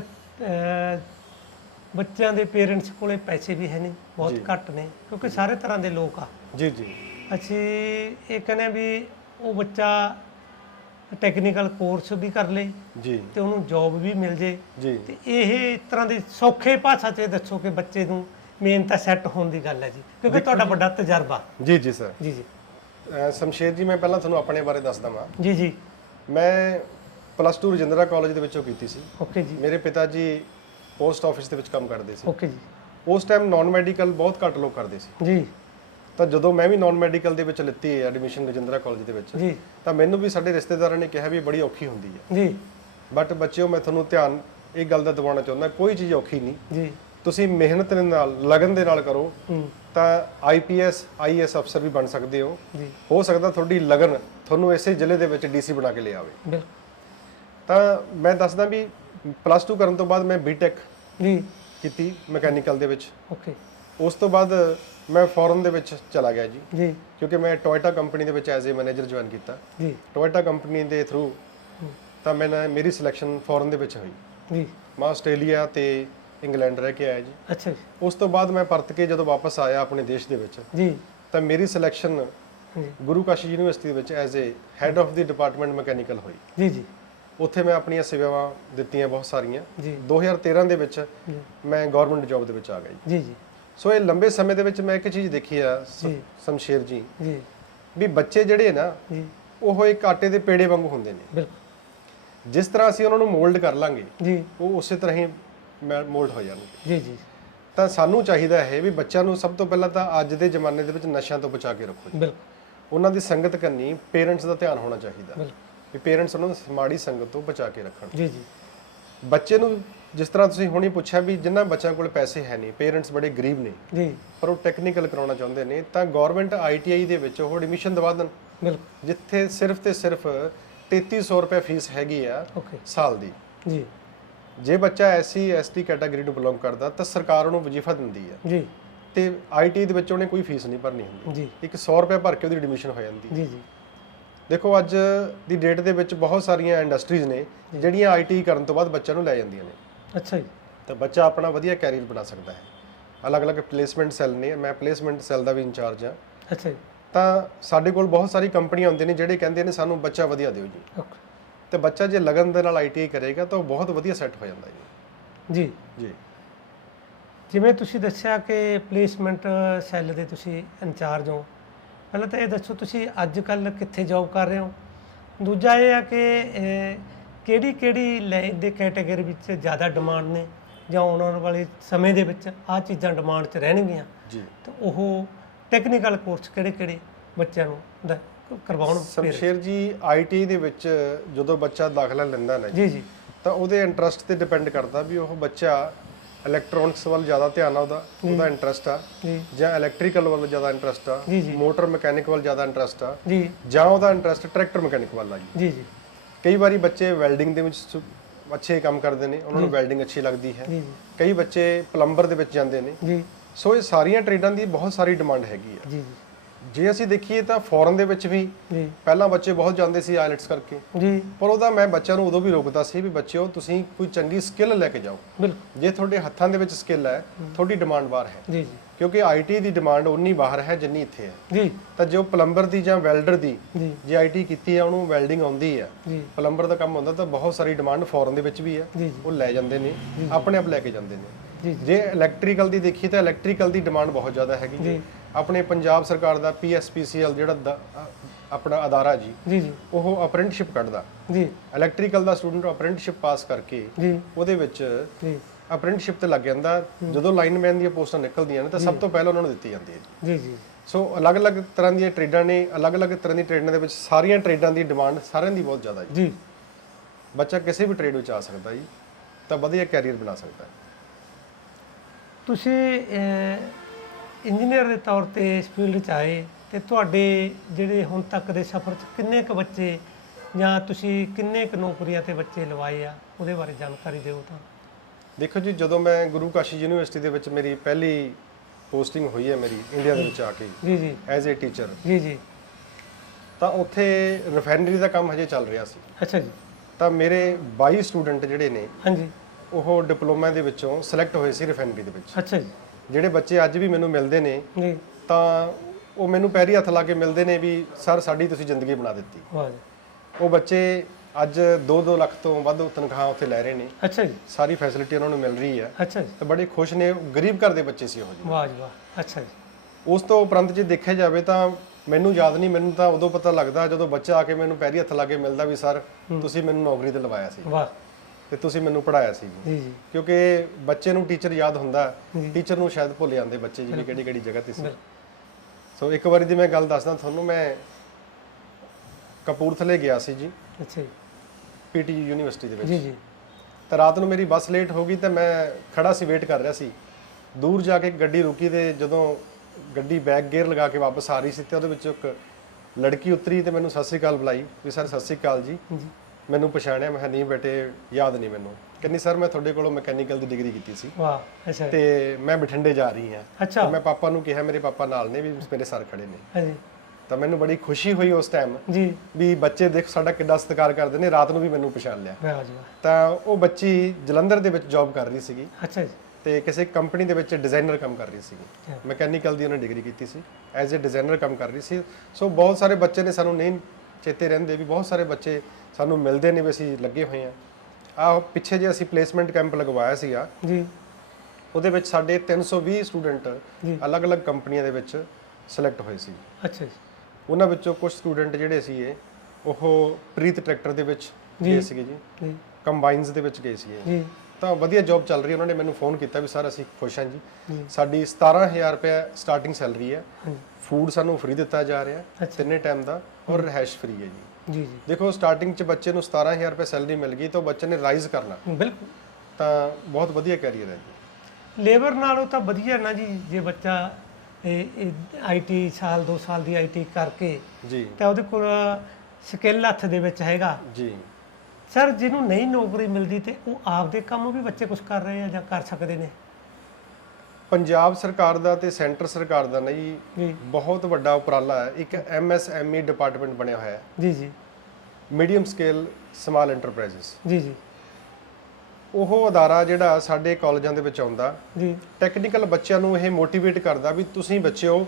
ਬੱਚਿਆਂ ਦੇ ਪੇਰੈਂਟਸ ਕੋਲੇ ਪੈਸੇ ਵੀ ਹੈ ਨਹੀਂ ਬਹੁਤ। ਘੱਟ ਨੇ ਕਿਉਂਕਿ ਸਾਰੇ ਤਰ੍ਹਾਂ ਦੇ ਲੋਕ ਆ। ਜੀ ਜੀ। ਅਸੀਂ ਇਹ ਕਹਿੰਦੇ ਵੀ ਉਹ ਬੱਚਾ ਟੈਕਨੀਕਲ ਕੋਰਸ ਵੀ ਕਰ ਲੇ ਜੀ। ਤੇ ਉਹਨੂੰ ਜੌਬ ਵੀ ਮਿਲ ਜੇ। ਜੀ। ਤੇ ਇਹ ਇਸ ਤਰ੍ਹਾਂ ਦੀ ਸੌਖੇ ਭਾਸ਼ਾ 'ਚ ਦੱਸੋ ਕਿ ਬੱਚੇ ਨੂੰ ਮੇਨ ਤਾਂ ਸੈੱਟ ਹੋਣ ਦੀ ਗੱਲ ਹੈ ਜੀ ਕਿਉਂਕਿ ਤੁਹਾਡਾ ਵੱਡਾ ਤਜਰਬਾ। ਜੀ ਜੀ ਸਰ ਜੀ ਜੀ। ਸ਼ਮਸ਼ੇਰ ਜੀ ਮੈਂ ਪਹਿਲਾਂ ਤੁਹਾਨੂੰ ਆਪਣੇ ਬਾਰੇ ਦੱਸ ਦਵਾਂ ਜੀ ਜੀ। ਮੈਂ ਪਲੱਸ 2 ਰਜਿੰਦਰਾ ਕਾਲਜ ਦੇ ਵਿੱਚੋਂ ਕੀਤੀ ਸੀ। ਓਕੇ ਜੀ। ਮੇਰੇ ਪਿਤਾ ਜੀ ਪੋਸਟ ਆਫਿਸ ਦੇ ਵਿੱਚ ਕੰਮ ਕਰਦੇ ਸੀ। ਓਕੇ ਜੀ। ਉਸ ਟਾਈਮ ਨਾਨ ਮੈਡੀਕਲ ਬਹੁਤ ਘੱਟ ਲੋਕ ਕਰਦੇ ਸੀ। ਜੀ। ਤਾਂ ਜਦੋਂ ਮੈਂ ਵੀ ਨਾਨ ਮੈਡੀਕਲ ਦੇ ਵਿੱਚ ਲਿੱਤੀ ਐਡਮਿਸ਼ਨ ਰਜਿੰਦਰਾ ਕਾਲਜ ਦੇ ਵਿੱਚ ਜੀ। ਤਾਂ ਮੈਨੂੰ ਵੀ ਸਾਡੇ ਰਿਸ਼ਤੇਦਾਰਾਂ ਨੇ ਕਿਹਾ ਵੀ ਬੜੀ ਔਖੀ ਹੁੰਦੀ ਹੈ। ਜੀ। ਬਟ ਬੱਚਿਓ ਮੈਂ ਤੁਹਾਨੂੰ ਧਿਆਨ ਇਹ ਗੱਲ ਦਾ ਦਿਵਾਉਣਾ ਚਾਹੁੰਦਾ ਕੋਈ ਚੀਜ਼ ਔਖੀ ਨਹੀਂ। ਜੀ। ਤੁਸੀਂ ਮਿਹਨਤ ਦੇ ਨਾਲ ਲਗਨ ਦੇ ਨਾਲ ਕਰੋ ਤਾਂ ਆਈਪੀਐਸ ਆਈਐਸ ਅਫਸਰ ਵੀ ਬਣ ਸਕਦੇ ਹੋ। ਹੋ ਸਕਦਾ ਤੁਹਾਡੀ ਲਗਨ ਤੁਹਾਨੂੰ ਇਸੇ ਜ਼ਿਲ੍ਹੇ ਦੇ ਵਿੱਚ ਡੀਸੀ ਬਣਾ ਕੇ ਲਿਆਵੇ। ਬਿਲਕੁਲ। ਤਾਂ ਮੈਂ ਦੱਸਦਾ ਵੀ ਪਲੱਸ 2 ਕਰਨ ਤੋਂ ਬਾਅਦ ਮੈਂ ਬੀਟੈਕ ਜੀ। ਕੀਤੀ ਮੈਕੈਨੀਕਲ ਦੇ ਵਿੱਚ। ਓਕੇ ਉਸ ਤੋਂ ਬਾਅਦ ਮੈਂ ਫੋਰਨ ਦੇ ਵਿੱਚ ਚਲਾ ਗਿਆ ਜੀ। ਜੀ। ਕਿਉਂਕਿ ਮੈਂ ਟੋਇਟਾ ਕੰਪਨੀ ਦੇ ਵਿੱਚ ਐਜ਼ ਅ ਮੈਨੇਜਰ ਜੁਆਇਨ ਕੀਤਾ। ਜੀ। ਟੋਇਟਾ ਕੰਪਨੀ ਦੇ ਥਰੂ ਤਾਂ ਮੈਂ ਮੇਰੀ ਸਿਲੈਕਸ਼ਨ ਫੋਰਨ ਦੇ ਵਿੱਚ ਹੋਈ। ਜੀ। ਮੈਂ ਆਸਟ੍ਰੇਲੀਆ ਤੇ ਇੰਗਲੈਂਡ ਰਹਿ ਕੇ ਆਇਆ ਜੀ। ਅੱਛਾ ਜੀ। ਉਸ ਤੋਂ ਬਾਅਦ ਮੈਂ ਪਰਤ ਕੇ ਜਦੋਂ ਵਾਪਸ ਆਇਆ ਆਪਣੇ ਦੇਸ਼ ਦੇ ਵਿੱਚ ਜੀ। ਤਾਂ ਮੇਰੀ ਸਿਲੈਕਸ਼ਨ ਗੁਰੂ ਕਾਸ਼ੀ ਯੂਨੀਵਰਸਿਟੀ ਦੇ ਵਿੱਚ as a head of the department mechanical ਹੋਈ। ਜੀ ਜੀ। ਉੱਥੇ ਮੈਂ ਆਪਣੀਆਂ ਸੇਵਾਵਾਂ ਦਿੱਤੀਆਂ ਬਹੁਤ ਸਾਰੀਆਂ। ਜੀ। 2013 ਦੇ ਵਿੱਚ ਮੈਂ ਗਵਰਨਮੈਂਟ ਜੌਬ ਦੇ ਵਿੱਚ ਆ ਗਿਆ ਜੀ। ਜੀ ਸੋ ਇਹ ਲੰਬੇ ਸਮੇਂ ਦੇ ਵਿੱਚ ਮੈਂ ਇੱਕ ਚੀਜ਼ ਦੇਖੀ ਆ। ਸ਼ਮਸ਼ੇਰ ਜੀ। ਜੀ। ਵੀ ਬੱਚੇ ਜਿਹੜੇ ਨਾ ਜੀ। ਉਹ ਇੱਕ ਆਟੇ ਦੇ ਪੇੜੇ ਵਾਂਗੂ ਹੁੰਦੇ ਨੇ। ਬਿਲਕੁਲ। ਜਿਸ ਤਰ੍ਹਾਂ ਅਸੀਂ ਉਹਨਾਂ ਨੂੰ ਮੋਲਡ ਕਰ ਲਾਂਗੇ ਜੀ। ਉਹ ਉਸੇ ਤਰ੍ਹਾਂ ਹੀ ਮੋਲਡ ਹੋ ਜਾਣਗੇ। ਜੀ ਜੀ। ਤਾਂ ਸਾਨੂੰ ਚਾਹੀਦਾ ਹੈ ਵੀ ਬੱਚਿਆਂ ਨੂੰ ਸਭ ਤੋਂ ਪਹਿਲਾਂ ਤਾਂ ਅੱਜ ਦੇ ਜ਼ਮਾਨੇ ਦੇ ਵਿੱਚ ਨਸ਼ਿਆਂ ਤੋਂ ਬਚਾ ਕੇ ਰੱਖੋ ਜੀ। ਬਿਲਕੁਲ। ਉਹਨਾਂ ਦੀ ਸੰਗਤ ਕਰਨੀ ਪੇਰੈਂਟਸ ਦਾ ਧਿਆਨ ਹੋਣਾ ਚਾਹੀਦਾ। ਬਿਲਕੁਲ। ਵੀ ਪੇਰੈਂਟਸ ਉਹਨਾਂ ਨੂੰ ਮਾੜੀ ਸੰਗਤ ਤੋਂ ਬਚਾ ਕੇ ਰੱਖਣ। ਜੀ ਜੀ। ਬੱਚੇ ਨੂੰ ਜਿਸ ਤਰ੍ਹਾਂ ਤੁਸੀਂ ਹੁਣੀ ਪੁੱਛਿਆ ਵੀ ਜਿਨ੍ਹਾਂ ਬੱਚਿਆਂ ਕੋਲ ਪੈਸੇ ਹੈ ਨਹੀਂ ਪੇਰੈਂਟਸ ਬੜੇ ਗਰੀਬ ਨੇ। ਜੀ। ਪਰ ਉਹ ਟੈਕਨੀਕਲ ਕਰਾਉਣਾ ਚਾਹੁੰਦੇ ਨੇ ਤਾਂ ਗਵਰਨਮੈਂਟ ਆਈਟੀਆਈ ਦੇ ਵਿੱਚ ਉਹ ਐਡਮਿਸ਼ਨ ਦਵਾ ਦੇਣ। ਬਿਲਕੁਲ। ਜਿੱਥੇ ਸਿਰਫ ਤੇ ਸਿਰਫ 3300 ਰੁਪਏ ਫੀਸ ਹੈਗੀ ਆ ਸਾਲ ਦੀ। ਜੀ। ਜੇ ਬੱਚਾ ਐਸਸੀ ਐਸਟੀ ਕੈਟਾਗਰੀ ਨੂੰ ਬਿਲੋਂਗ ਕਰਦਾ ਤਾਂ ਸਰਕਾਰ ਉਹਨੂੰ ਵਜ਼ੀਫਾ ਦਿੰਦੀ ਆ। ਜੀ। ਤੇ ਆਈਟੀ ਦੇ ਵਿੱਚ ਉਹਨੇ ਕੋਈ ਫੀਸ ਨਹੀਂ ਭਰਨੀ ਹੁੰਦੀ। ਜੀ। ਇੱਕ 100 ਰੁਪਏ ਭਰ ਕੇ ਉਹਦੀ ਐਡਮਿਸ਼ਨ ਹੋ ਜਾਂਦੀ। ਜੀ ਜੀ। ਦੇਖੋ ਅੱਜ ਦੀ ਡੇਟ ਦੇ ਵਿੱਚ ਬਹੁਤ ਸਾਰੀਆਂ ਇੰਡਸਟਰੀਜ਼ ਨੇ ਜਿਹੜੀਆਂ ਆਈਟੀ ਕਰਨ ਤੋਂ ਬਾਅਦ ਬੱਚਿਆਂ ਨੂੰ ਲੈ ਜਾਂਦੀਆਂ ਨੇ। ਅੱਛਾ ਜੀ। ਤਾਂ ਬੱਚਾ ਆਪਣਾ ਵਧੀਆ ਕੈਰੀਅਰ ਬਣਾ ਸਕਦਾ ਹੈ। ਅਲੱਗ-ਅਲੱਗ ਪਲੇਸਮੈਂਟ ਸੈੱਲ ਨੇ ਮੈਂ ਪਲੇਸਮੈਂਟ ਸੈੱਲ ਦਾ ਵੀ ਇੰਚਾਰਜ ਹਾਂ। ਅੱਛਾ ਜੀ। ਤਾਂ ਸਾਡੇ ਕੋਲ ਬਹੁਤ ਸਾਰੀ ਕੰਪਨੀਆਂ ਹੁੰਦੀਆਂ ਨੇ ਜਿਹੜੇ ਕਹਿੰਦੇ ਨੇ ਸਾਨੂੰ ਬੱਚਾ ਵਧੀਆ ਦਿਓ ਜੀ। ਓਕੇ। ਤੇ ਬੱਚਾ ਜੇ ਲਗਨ ਦੇ ਨਾਲ ਆਈਟੀਆਈ ਕਰੇਗਾ ਤਾਂ ਉਹ ਬਹੁਤ ਵਧੀਆ ਸੈੱਟ ਹੋ ਜਾਂਦਾ ਜੀ। ਜੀ। ਜੀ। ਜਿਵੇਂ ਤੁਸੀਂ ਦੱਸਿਆ ਕਿ ਪਲੇਸਮੈਂਟ ਸੈੱਲ ਦੇ ਤੁਸੀਂ ਇੰਚਾਰਜ ਹੋ ਪਹਿਲਾਂ ਤਾਂ ਇਹ ਦੱਸੋ ਤੁਸੀਂ ਅੱਜ ਕੱਲ ਕਿੱਥੇ ਜੌਬ ਕਰ ਰਹੇ ਹੋ? ਦੂਜਾ ਇਹ ਆ ਕਿ ਕਿਹੜੀ ਕਿਹੜੀ ਲਾਈਨ ਦੇ ਕੈਟਾਗਰੀ ਵਿੱਚ ਜ਼ਿਆਦਾ ਡਿਮਾਂਡ ਨੇ? ਜਾਂ ਆਉਣ ਵਾਲੇ ਸਮੇਂ ਦੇ ਵਿੱਚ ਆਹ ਚੀਜ਼ਾਂ ਡਿਮਾਂਡ 'ਚ ਰਹਿਣਗੀਆਂ? ਜੀ। ਤੇ ਉਹ ਟੈਕਨੀਕਲ ਕੋਰਸ ਕਿਹੜੇ ਕਿਹੜੇ ਬੱਚਿਆਂ ਨੂੰ ਕਰਵਾਉਣ ਸ਼ਮਸ਼ੇਰ ਜੀ ਆਈਟੀ ਦੇ ਵਿੱਚ ਜਦੋਂ ਬੱਚਾ ਦਾਖਲਾ ਲੈਂਦਾ ਨਾ ਜੀ ਜੀ ਤਾਂ ਉਹਦੇ ਇੰਟਰਸਟ ਤੇ ਡਿਪੈਂਡ ਕਰਦਾ ਵੀ ਉਹ ਬੱਚਾ ਇਲੈਕਟ੍ਰੋਨਿਕਸ ਵੱਲ ਜ਼ਿਆਦਾ ਧਿਆਨ ਆ ਉਹਦਾ ਉਹਦਾ ਇੰਟਰਸਟ ਆ। ਜੀ। ਇਲੈਕਟ੍ਰੀਕਲ ਵੱਲ ਜ਼ਿਆਦਾ ਇੰਟਰਸਟ ਆ। ਮੋਟਰ ਮਕੈਨਿਕ ਵੱਲ ਜ਼ਿਆਦਾ ਇੰਟਰਸਟ ਆ। ਜੀ। ਉਹਦਾ ਇੰਟਰਸਟ ਟਰੈਕਟਰ ਮਕੈਨਿਕ ਵੱਲ ਆ ਜੀ। ਜੀ ਕਈ ਵਾਰੀ ਬੱਚੇ ਵੈਲਡਿੰਗ ਦੇ ਵਿੱਚ ਅੱਛੇ ਕੰਮ ਕਰਦੇ ਨੇ ਉਹਨਾਂ ਨੂੰ ਵੈਲਡਿੰਗ ਅੱਛੀ ਲੱਗਦੀ ਹੈ। ਕਈ ਬੱਚੇ ਪਲੰਬਰ ਦੇ ਵਿੱਚ ਜਾਂਦੇ ਨੇ। ਜੀ। ਸੋ ਇਹ ਸਾਰੀਆਂ ਟ੍ਰੇਡਾਂ ਦੀ ਬਹੁਤ ਸਾਰੀ ਡਿਮਾਂਡ ਹੈਗੀ ਆ। ਜੀ ਜੀ। ਜੇ ਅਸੀਂ ਦੇਖੀਏ ਤਾਂ ਫੋਰਨ ਦੇ ਵਿੱਚ ਵੀ ਜੀ। ਪਹਿਲਾਂ ਬੱਚੇ ਬਹੁਤ ਜਾਂਦੇ ਸੀ ਆਇਲਟਸ ਕਰਕੇ। ਜੀ। ਪਰ ਉਹਦਾ ਮੈਂ ਬੱਚਿਆਂ ਨੂੰ ਉਦੋਂ ਵੀ ਰੋਕਦਾ ਸੀ ਵੀ ਬੱਚਿਓ ਤੁਸੀਂ ਕੋਈ ਚੰਗੀ ਸਕਿੱਲ ਲੈ ਕੇ ਜਾਓ। ਬਿਲਕੁਲ। ਜੇ ਤੁਹਾਡੇ ਹੱਥਾਂ ਦੇ ਵਿੱਚ ਸਕਿੱਲ ਹੈ ਤੁਹਾਡੀ ਡਿਮਾਂਡ ਬਾਹਰ ਹੈ। ਜੀ ਜੀ। ਕਿਉਂਕਿ ਆਈਟੀ ਦੀ ਡਿਮਾਂਡ ਉਨੀ ਬਾਹਰ ਹੈ ਜਿੰਨੀ ਇੱਥੇ ਹੈ। ਜੀ। ਤਾਂ ਜੋ ਪਲੰਬਰ ਦੀ ਜਾਂ ਵੈਲਡਰ ਦੀ ਜੀ। ਆਈਟੀ ਕੀਤੀ ਹੈ ਉਹਨੂੰ ਵੈਲਡਿੰਗ ਆਉਂਦੀ ਹੈ। ਪਲੰਬਰ ਦਾ ਕੰਮ ਹੁੰਦਾ ਤਾਂ ਬਹੁਤ ਸਾਰੀ ਡਿਮਾਂਡ ਫੋਰਨ ਦੇ ਵਿੱਚ ਵੀ ਹੈ। ਉਹ ਲੈ ਜਾਂਦੇ ਨੇ ਆਪਣੇ ਆਪ ਲੈ ਕੇ ਜਾਂਦੇ ਨੇ। ਜੀ ਜੇ। ਇਲੈਕਟ੍ਰੀਕਲ ਦੀ ਦੇਖੀ ਤਾਂ ਇਲੈਕਟ੍ਰੀਕਲ ਦੀ ਡਿਮਾਂਡ ਬਹੁਤ ਜ਼ਿਆਦਾ ਹੈਗੀ ਜੀ। ਆਪਣੇ ਪੰਜਾਬ ਸਰਕਾਰ ਦਾ ਪੀਐਸਪੀਸੀਐਲ ਜਿਹੜਾ ਆਪਣਾ ਅਦਾਰਾ ਜੀ ਜੀ ਜੀ। ਉਹ ਅਪ੍ਰੈਂਟਿਸਸ਼ਿਪ ਕੱਢਦਾ। ਜੀ। ਇਲੈਕਟ੍ਰੀਕਲ ਦਾ ਸਟੂਡੈਂਟ ਅਪ੍ਰੈਂਟਿਸਸ਼ਿਪ ਪਾਸ ਕਰਕੇ ਜੀ। ਉਹਦੇ ਵਿੱਚ ਜੀ। ਅਪ੍ਰੈਂਟਿਸਸ਼ਿਪ ਤੇ ਲੱਗ ਜਾਂਦਾ। ਜਦੋਂ ਲਾਈਨਮੈਨ ਦੀਆਂ ਪੋਸਟਾਂ ਨਿਕਲਦੀਆਂ ਨੇ ਤਾਂ ਸਭ ਤੋਂ ਪਹਿਲਾਂ ਉਹਨਾਂ ਨੂੰ ਦਿੱਤੀ ਜਾਂਦੀ ਹੈ ਜੀ। ਜੀ। ਸੋ ਅਲੱਗ-ਅਲੱਗ ਤਰ੍ਹਾਂ ਦੀਆਂ ਟ੍ਰੇਡਾਂ ਨੇ ਅਲੱਗ-ਅਲੱਗ ਤਰ੍ਹਾਂ ਦੀ ਟ੍ਰੇਡਾਂ ਦੇ ਵਿੱਚ ਸਾਰੀਆਂ ਟ੍ਰੇਡਾਂ ਦੀ ਡਿਮਾਂਡ ਸਾਰਿਆਂ ਦੀ ਬਹੁਤ ਜ਼ਿਆਦਾ ਜੀ। ਜੀ। ਬੱਚਾ ਕਿਸੇ ਵੀ ਟ੍ਰੇਡ ਵਿੱਚ ਆ ਸਕਦਾ ਜੀ ਤਾਂ ਵਧੀਆ ਕੈਰੀਅਰ ਬਣਾ ਸਕਦਾ ਹੈ। ਤੁਸੀਂ ਇੰਜੀਨੀਅਰ ਦੇ ਤੌਰ ਤੇ ਇਸ ਫੀਲਡ 'ਚ ਆਏ ਤੇ ਤੁਹਾਡੇ ਜਿਹੜੇ ਹੁਣ ਤੱਕ ਦੇ ਸਫ਼ਰ 'ਚ ਕਿੰਨੇ ਕੁ ਬੱਚੇ ਜਾਂ ਤੁਸੀਂ ਕਿੰਨੇ ਕੁ ਨੌਕਰੀਆਂ ਤੇ ਬੱਚੇ ਲਵਾਏ ਆ ਉਹਦੇ ਬਾਰੇ ਜਾਣਕਾਰੀ ਦਿਓ ਤਾਂ। ਦੇਖੋ ਜੀ ਜਦੋਂ ਮੈਂ ਗੁਰੂ ਕਾਸ਼ੀ ਯੂਨੀਵਰਸਿਟੀ ਦੇ ਵਿੱਚ ਮੇਰੀ ਪਹਿਲੀ ਪੋਸਟਿੰਗ ਹੋਈ ਹੈ ਮੇਰੀ ਇੰਡੀਆ ਦੇ ਵਿੱਚ ਆ ਕੇ ਜੀ ਜੀ। As a teacher. ਜੀ ਜੀ। ਤਾਂ ਉੱਥੇ ਰਿਫਾਈਨਰੀ ਦਾ ਕੰਮ ਹਜੇ ਚੱਲ ਰਿਹਾ ਸੀ। ਅੱਛਾ ਜੀ। ਤਾਂ ਮੇਰੇ 22 ਸਟੂਡੈਂਟ ਜਿਹੜੇ ਨੇ ਹਾਂਜੀ। ਉਹ ਡਿਪਲੋਮਾ ਦੇ ਵਿੱਚੋਂ ਸਿਲੈਕਟ ਹੋਏ ਸੀ ਰਿਫਾਈਨਰੀ ਦੇ ਵਿੱਚ। ਅੱਛਾ ਜੀ। ਜਿਹੜੇ ਬੱਚੇ ਅੱਜ ਵੀ ਮੈਨੂੰ ਮਿਲਦੇ ਨੇ ਜੀ। ਤਾਂ ਉਹ ਮੈਨੂੰ ਪੈਰੀ ਹੱਥ ਲਾ ਕੇ ਮਿਲਦੇ ਨੇ ਵੀ ਸਰ ਸਾਡੀ ਤੁਸੀਂ ਜ਼ਿੰਦਗੀ ਬਣਾ ਦਿੱਤੀ। ਵਾਹ ਜੀ। ਉਹ ਬੱਚੇ ਅੱਜ 2-2 ਲੱਖ ਤੋਂ ਵੱਧ ਤਨਖਾਹ ਉੱਥੇ ਲੈ ਰਹੇ ਨੇ। ਅੱਛਾ ਜੀ। ਸਾਰੀ ਫੈਸਿਲਿਟੀ ਉਹਨਾਂ ਨੂੰ ਮਿਲ ਰਹੀ ਹੈ। ਅੱਛਾ ਜੀ। ਤੇ ਬੜੇ ਖੁਸ਼ ਨੇ ਗਰੀਬ ਘਰ ਦੇ ਬੱਚੇ ਸੀ ਉਹ ਜੀ। ਵਾਹ ਜੀ ਵਾਹ। ਅੱਛਾ ਜੀ। ਉਸ ਤੋਂ ਉਪਰੰਤ ਜੇ ਦੇਖਿਆ ਜਾਵੇ ਤਾਂ ਮੈਨੂੰ ਯਾਦ ਨਹੀਂ ਮੈਨੂੰ ਤਾਂ ਉਦੋਂ ਪਤਾ ਲੱਗਦਾ ਜਦੋਂ ਬੱਚਾ ਆ ਕੇ ਮੈਨੂੰ ਪੈਰੀ ਹੱਥ ਲਾ ਕੇ ਮਿਲਦਾ ਵੀ ਸਰ ਤੁਸੀਂ ਮੈਨੂੰ ਨੌਕਰੀ ਤੇ ਲਵਾਇਆ ਸੀ। ਵਾਹ। ਤੇ ਤੁਸੀਂ ਮੈਨੂੰ ਪੜਾਇਆ ਸੀ। ਜੀ ਜੀ। ਕਿਉਂਕਿ ਬੱਚੇ ਨੂੰ ਟੀਚਰ ਯਾਦ ਹੁੰਦਾ ਟੀਚਰ ਨੂੰ ਸ਼ਾਇਦ ਭੁੱਲ ਜਾਂਦੇ ਬੱਚੇ ਜੀ ਵੀ ਕਿਹੜੀ ਕਿਹੜੀ ਜਗ੍ਹਾ ਤੇ ਸੀ। ਸੋ ਇੱਕ ਵਾਰੀ ਦੀ ਮੈਂ ਗੱਲ ਦੱਸਦਾ ਤੁਹਾਨੂੰ ਮੈਂ ਕਪੂਰਥਲੇ ਗਿਆ ਸੀ ਜੀ। ਅੱਛਾ ਜੀ। ਪੀਟੀ ਯੂਨੀਵਰਸਿਟੀ ਦੇ ਵਿੱਚ। ਜੀ ਜੀ। ਤਾਂ ਰਾਤ ਨੂੰ ਮੇਰੀ ਬੱਸ ਲੇਟ ਹੋ ਗਈ ਤੇ ਮੈਂ ਖੜਾ ਸੀ ਵੇਟ ਕਰ ਰਿਹਾ ਸੀ। ਦੂਰ ਜਾ ਕੇ ਗੱਡੀ ਰੁਕੀ ਤੇ ਜਦੋਂ ਗੱਡੀ ਬੈਕ ਗੇਅਰ ਲਗਾ ਕੇ ਵਾਪਸ ਆ ਰਹੀ ਸੀ ਤੇ ਉਹਦੇ ਵਿੱਚ ਇੱਕ ਲੜਕੀ ਉਤਰੀ ਤੇ ਮੈਨੂੰ ਸਤਿ ਸ੍ਰੀ ਅਕਾਲ ਬੁਲਾਈ। ਵੀ ਸਰ ਸਤਿ ਸ੍ਰੀ ਅਕਾਲ ਜੀ। ਜੀ। ਮੈਨੂੰ ਪਛਾਣਿਆ ਮੈਂ ਕਿਹਾ ਨਹੀਂ ਬੇਟੇ ਯਾਦ ਨਹੀਂ ਮੈਨੂੰ। ਕਹਿੰਦੀ ਸਰ ਮੈਂ ਤੁਹਾਡੇ ਕੋਲੋਂ ਮਕੈਨੀਕਲ ਦੀ ਡਿਗਰੀ ਕੀਤੀ ਸੀ। ਵਾਹ ਅੱਛਾ। ਤੇ ਮੈਂ ਬਠਿੰਡੇ ਜਾ ਰਹੀ ਹਾਂ। ਅੱਛਾ। ਮੈਂ ਪਾਪਾ ਨੂੰ ਕਿਹਾ ਮੇਰੇ ਪਾਪਾ ਨਾਲ ਨੇ ਵੀ ਮੇਰੇ ਸਰ ਖੜੇ ਨੇ। ਹਾਂਜੀ। ਤਾਂ ਮੈਨੂੰ ਬੜੀ ਖੁਸ਼ੀ ਹੋਈ ਉਸ ਟਾਈਮ ਜੀ। ਵੀ ਬੱਚੇ ਦੇਖ ਸਾਡਾ ਕਿੱਡਾ ਸਤਿਕਾਰ ਕਰਦੇ ਨੇ ਰਾਤ ਨੂੰ ਵੀ ਮੈਨੂੰ ਪਛਾਣ ਲਿਆ। ਵਾਹ ਜੀ ਵਾਹ। ਤਾਂ ਉਹ ਬੱਚੀ ਜਲੰਧਰ ਦੇ ਵਿੱਚ ਜੌਬ ਕਰ ਰਹੀ ਸੀਗੀ। ਅੱਛਾ ਜੀ। ਤੇ ਕਿਸੇ ਕੰਪਨੀ ਦੇ ਵਿੱਚ ਡਿਜ਼ਾਈਨਰ ਕੰਮ ਕਰ ਰਹੀ ਸੀਗੀ। ਮਕੈਨੀਕਲ ਦੀ ਉਹਨੇ ਡਿਗਰੀ ਕੀਤੀ ਸੀ। ਐਜ਼ ਅ ਡਿਜ਼ਾਈਨਰ ਕੰਮ ਕਰ ਰਹੀ ਸੀ। ਸੋ ਬਹੁਤ ਸਾਰੇ ਬੱਚੇ ਨੇ ਸਾਨੂੰ ਨਹੀਂ ਚੇਤੇ ਰਹਿੰਦੇ ਵੀ ਬਹੁਤ ਸਾਰੇ ਬੱਚੇ ਸਾਨੂੰ ਮਿਲਦੇ ਨੇ ਵੀ ਅਸੀਂ ਲੱਗੇ ਹੋਏ ਆ ਆ ਪਿੱਛੇ ਜੇ ਅਸੀਂ ਪਲੇਸਮੈਂਟ ਕੈਂਪ ਲਗਵਾਇਆ ਸੀਗਾ ਜੀ। ਉਹਦੇ ਵਿੱਚ ਸਾਡੇ 320 ਸਟੂਡੈਂਟ। ਅਲੱਗ-ਅਲੱਗ ਕੰਪਨੀਆਂ ਦੇ ਵਿੱਚ ਸਿਲੈਕਟ ਹੋਏ ਸੀ। ਅੱਛਾ ਜੀ। ਉਹਨਾਂ ਵਿੱਚੋਂ ਕੁਝ ਸਟੂਡੈਂਟ ਜਿਹੜੇ ਸੀਗੇ ਉਹ ਪ੍ਰੀਤ ਟਰੈਕਟਰ ਦੇ ਵਿੱਚ ਗਏ ਸੀਗੇ ਜੀ। ਜੀ। ਕੰਬਾਈਨਸ ਦੇ ਵਿੱਚ ਗਏ ਸੀਗੇ। ਜੀ। ਤਾਂ ਵਧੀਆ ਜੌਬ ਚੱਲ ਰਹੀ ਹੈ। ਉਹਨਾਂ ਨੇ ਮੈਨੂੰ ਫੋਨ ਕੀਤਾ ਵੀ ਸਰ ਅਸੀਂ ਖੁਸ਼ ਹਾਂ ਜੀ। ਸਾਡੀ 17000 ਰੁਪਏ ਸਟਾਰਟਿੰਗ ਸੈਲਰੀ ਹੈ। ਫੂਡ ਸਾਨੂੰ ਫ੍ਰੀ ਦਿੱਤਾ ਜਾ ਰਿਹਾ। ਤਿੰਨੇ ਟਾਈਮ ਦਾ ਔਰ ਰਹਿਸ਼ ਫ੍ਰੀ ਹੈ ਜੀ। ਜੀ ਜੀ। ਦੇਖੋ ਸਟਾਰਟਿੰਗ 'ਚ ਬੱਚੇ ਨੂੰ 17000 ਰੁਪਏ ਸੈਲਰੀ ਮਿਲ ਗਈ ਤਾਂ ਬੱਚੇ ਨੇ ਰਾਈਜ਼ ਕਰਨਾ। ਬਿਲਕੁਲ। ਤਾਂ ਬਹੁਤ ਵਧੀਆ ਕੈਰੀਅਰ ਹੈ ਜੀ। ਲੇਬਰ ਨਾਲੋਂ ਤਾਂ ਵਧੀਆ ਨਾ ਜੀ ਜੇ ਬੱਚਾ ਇਹ ਆਈਟੀ ਸਾਲ 2 ਸਾਲ ਦੀ ਆਈਟੀ ਕਰਕੇ ਜੀ। ਤਾਂ ਉਹਦੇ ਕੋਲ ਸਕਿੱਲ ਹੱਥ ਦੇ ਵਿੱਚ ਹੈਗਾ। ਜੀ। ਸਰ ਜਿਹਨੂੰ ਨਹੀਂ ਨੌਕਰੀ ਮਿਲਦੀ ਤੇ ਉਹ ਆਪਦੇ ਕੰਮ ਵੀ ਬੱਚੇ ਕੁਝ ਕਰ ਰਹੇ ਆ ਜਾਂ ਕਰ ਸਕਦੇ ਨੇ? ਪੰਜਾਬ ਸਰਕਾਰ ਦਾ ਤੇ ਸੈਂਟਰ ਸਰਕਾਰ ਦਾ ਨਾ ਜੀ ਬਹੁਤ ਵੱਡਾ ਉਪਰਾਲਾ ਹੈ। ਇੱਕ ਐਮਐਸਐਮਈ ਡਿਪਾਰਟਮੈਂਟ ਬਣਿਆ ਹੋਇਆ ਹੈ। ਜੀ ਜੀ। Medium scale small enterprises. ਜੀ ਜੀ। ਉਹ ਅਦਾਰਾ ਜਿਹੜਾ ਸਾਡੇ ਕਾਲਜਾਂ ਦੇ ਵਿੱਚ ਆਉਂਦਾ ਜੀ। ਟੈਕਨੀਕਲ ਬੱਚਿਆਂ ਨੂੰ ਇਹ ਮੋਟੀਵੇਟ ਕਰਦਾ ਵੀ ਤੁਸੀਂ ਬੱਚਿਓ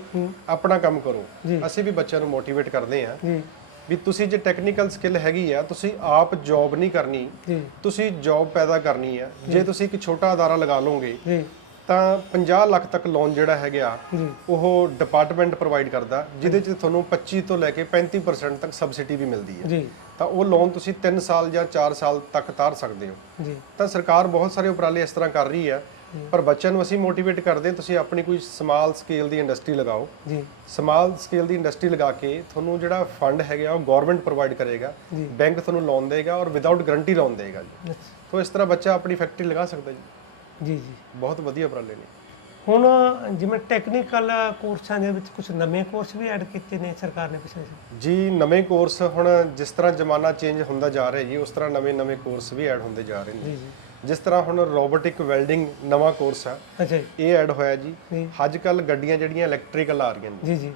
ਆਪਣਾ ਕੰਮ ਕਰੋ। ਅਸੀਂ ਵੀ ਬੱਚਿਆਂ ਨੂੰ ਮੋਟੀਵੇਟ ਕਰਦੇ ਹਾਂ। ਜੀ। ਵੀ ਤੁਸੀਂ ਜੇ ਟੈਕਨੀਕਲ ਸਕਿੱਲ ਹੈਗੀ ਆ ਤੁਸੀਂ ਆਪ ਜੌਬ ਨਹੀਂ ਕਰਨੀ ਤੁਸੀਂ ਜੌਬ ਪੈਦਾ ਕਰਨੀ ਆ। ਜੇ। ਤੁਸੀਂ ਇੱਕ ਛੋਟਾ ਅਦਾਰਾ ਲਗਾ ਲਓਗੇ ਤਾਂ 50 ਲੱਖ ਤੱਕ ਲੋਨ ਜਿਹੜਾ ਹੈਗਾ ਉਹ ਡਿਪਾਰਟਮੈਂਟ ਪ੍ਰੋਵਾਈਡ ਕਰਦਾ ਜਿਹਦੇ ਚ ਤੁਹਾਨੂੰ 25 ਤੋਂ ਲੈ ਕੇ 35% ਤੱਕ ਸਬਸਿਡੀ ਵੀ ਮਿਲਦੀ ਹੈ ਜੀ। ਤਾਂ ਉਹ ਲੋਨ ਤੁਸੀਂ 3 ਸਾਲ ਜਾਂ 4 ਸਾਲ ਤੱਕ ਤਾਰ ਸਕਦੇ ਹੋ। ਜੀ। ਤਾਂ ਸਰਕਾਰ ਬਹੁਤ ਸਾਰੇ ਉਪਰਾਲੇ ਇਸ ਤਰ੍ਹਾਂ ਕਰ ਰਹੀ ਹੈ ਪਰ ਬੱਚਿਆਂ ਨੂੰ ਅਸੀਂ ਮੋਟੀਵੇਟ ਕਰਦੇ ਹਾਂ, ਤੁਸੀਂ ਆਪਣੀ ਕੋਈ ਸਮਾਲ ਸਕੇਲ ਦੀ ਇੰਡਸਟਰੀ ਲਗਾਓ। ਜੀ। ਸਮਾਲ ਸਕੇਲ ਦੀ ਇੰਡਸਟਰੀ ਲਗਾ ਕੇ ਤੁਹਾਨੂੰ ਜਿਹੜਾ ਫੰਡ ਹੈਗਾ ਉਹ ਗਵਰਨਮੈਂਟ ਪ੍ਰੋਵਾਈਡ ਕਰੇਗਾ। ਬੈਂਕ ਤੁਹਾਨੂੰ ਲੋਨ ਦੇਗਾ ਔਰ ਵਿਦਆਊਟ ਗਾਰੰਟੀ ਲੋਨ ਦੇਗਾ ਜੀ। ਤੋਂ ਇਸ ਤਰ੍ਹਾਂ ਬੱਚਾ ਆਪਣੀ ਫੈਕਟਰੀ ਲਗਾ ਸਕਦਾ ਜੀ। ਜੀ ਜੀ। ਬਹੁਤ ਵਧੀਆ ਉਪਰਾਲੇ ਨੇ। ਹੁਣ ਜਿਵੇਂ ਟੈਕਨੀਕਲ ਕੋਰਸਾਂ ਦੇ ਵਿੱਚ ਕੁਝ ਨਵੇਂ ਕੋਰਸ ਵੀ ਐਡ ਕੀਤੇ ਨੇ ਸਰਕਾਰ ਨੇ ਪਿਛਲੇ ਜੀ ਨਵੇਂ ਕੋਰਸ ਹੁਣ ਜਿਸ ਤਰ੍ਹਾਂ ਜ਼ਮਾਨਾ ਚੇਂਜ ਹੁੰਦਾ ਜਾ ਰਿਹਾ ਜੀ ਉਸ ਤਰ੍ਹਾਂ ਨਵੇਂ-ਨਵੇਂ ਕੋਰਸ ਵੀ ਐਡ ਹੁੰਦੇ ਜਾ ਰਹੇ ਨੇ। ਜੀ ਜੀ। ਜਿਸ ਤਰ੍ਹਾਂ ਹੁਣ ਰੋਬੋਟਿਕ ਵੈਲਡਿੰਗ ਨਵਾਂ ਕੋਰਸ ਆ ਅੱਛਾ ਜੀ। ਇਹ ਐਡ ਹੋਇਆ ਜੀ। ਅੱਜ ਕੱਲ ਗੱਡੀਆਂ ਜਿਹੜੀਆਂ ਇਲੈਕਟ੍ਰੀਕਲ ਆ ਰਹੀਆਂ ਨੇ। ਜੀ ਜੀ।